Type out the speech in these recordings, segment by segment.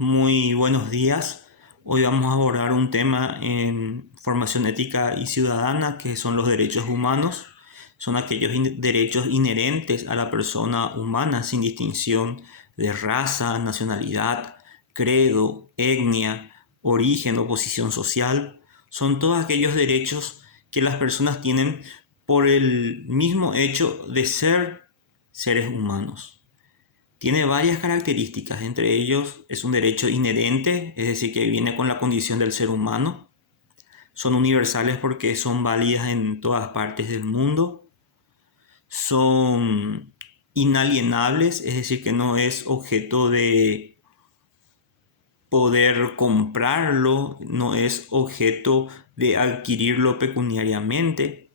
Muy buenos días. Hoy vamos a abordar un tema en formación ética y ciudadana que son los derechos humanos. Son aquellos derechos inherentes a la persona humana sin distinción de raza, nacionalidad, credo, etnia, origen o posición social. Son todos aquellos derechos que las personas tienen por el mismo hecho de ser seres humanos. Tiene varias características, entre ellos es un derecho inherente, es decir, que viene con la condición del ser humano. Son universales porque son válidas en todas partes del mundo. Son inalienables, es decir, que no es objeto de poder comprarlo, no es objeto de adquirirlo pecuniariamente.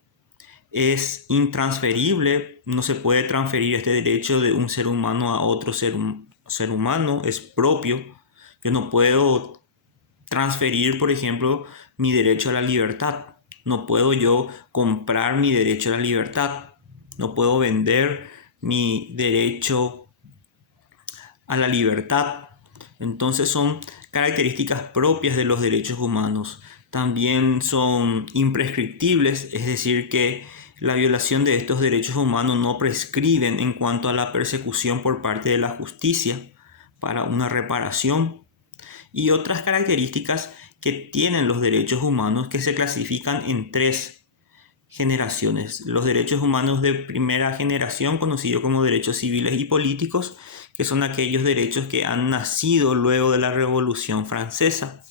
Es intransferible, no se puede transferir este derecho de un ser humano a otro ser humano, es propio. Yo no puedo transferir, por ejemplo, mi derecho a la libertad. No puedo yo comprar mi derecho a la libertad. No puedo vender mi derecho a la libertad. Entonces son características propias de los derechos humanos. También son imprescriptibles, es decir, que la violación de estos derechos humanos no prescriben en cuanto a la persecución por parte de la justicia para una reparación. Y otras características que tienen los derechos humanos que se clasifican en tres generaciones. Los derechos humanos de primera generación, conocidos como derechos civiles y políticos, que son aquellos derechos que han nacido luego de la Revolución Francesa.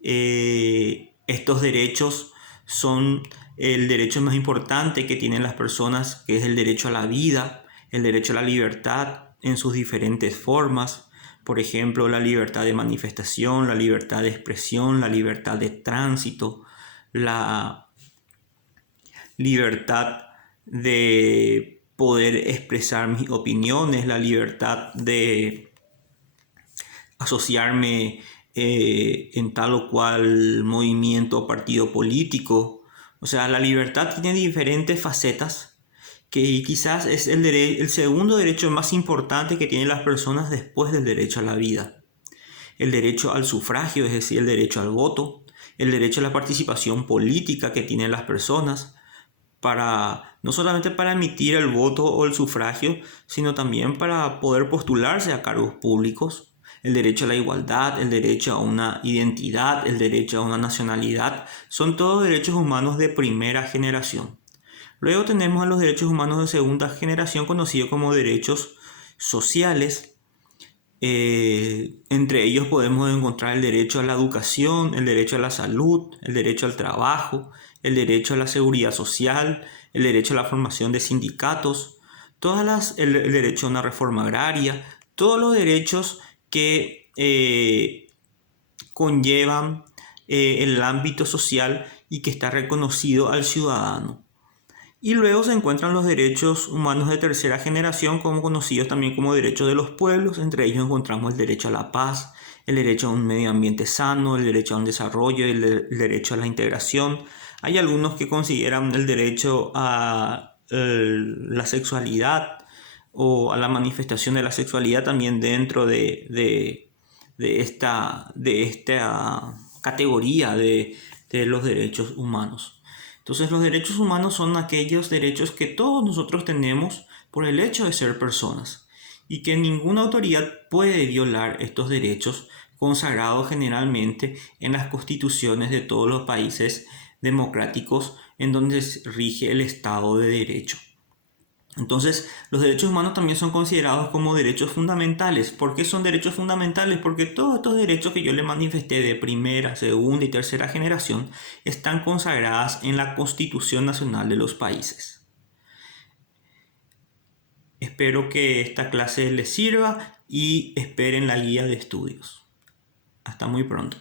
Estos derechos son el derecho más importante que tienen las personas, que es el derecho a la vida, el derecho a la libertad en sus diferentes formas. Por ejemplo, la libertad de manifestación, la libertad de expresión, la libertad de tránsito, la libertad de poder expresar mis opiniones, la libertad de asociarme en tal o cual movimiento o partido político. O sea, la libertad tiene diferentes facetas que quizás es el segundo derecho más importante que tienen las personas después del derecho a la vida. El derecho al sufragio, es decir, el derecho al voto, el derecho a la participación política que tienen las personas, no solamente para emitir el voto o el sufragio, sino también para poder postularse a cargos públicos. El derecho a la igualdad, el derecho a una identidad, el derecho a una nacionalidad, son todos derechos humanos de primera generación. Luego tenemos a los derechos humanos de segunda generación, conocidos como derechos sociales. Entre ellos podemos encontrar el derecho a la educación, el derecho a la salud, el derecho al trabajo, el derecho a la seguridad social, el derecho a la formación de sindicatos, el derecho a una reforma agraria, todos los derechos que conllevan el ámbito social y que está reconocido al ciudadano. Y luego se encuentran los derechos humanos de tercera generación, como conocidos también como derechos de los pueblos. Entre ellos encontramos el derecho a la paz, el derecho a un medio ambiente sano, el derecho a un desarrollo, el derecho a la integración. Hay algunos que consideran el derecho a la sexualidad o a la manifestación de la sexualidad también dentro de esta categoría de los derechos humanos. Entonces, los derechos humanos son aquellos derechos que todos nosotros tenemos por el hecho de ser personas y que ninguna autoridad puede violar estos derechos consagrados generalmente en las constituciones de todos los países democráticos en donde rige el Estado de Derecho. Entonces, los derechos humanos también son considerados como derechos fundamentales. ¿Por qué son derechos fundamentales? Porque todos estos derechos que yo le manifesté de primera, segunda y tercera generación están consagradas en la Constitución Nacional de los países. Espero que esta clase les sirva y esperen la guía de estudios. Hasta muy pronto.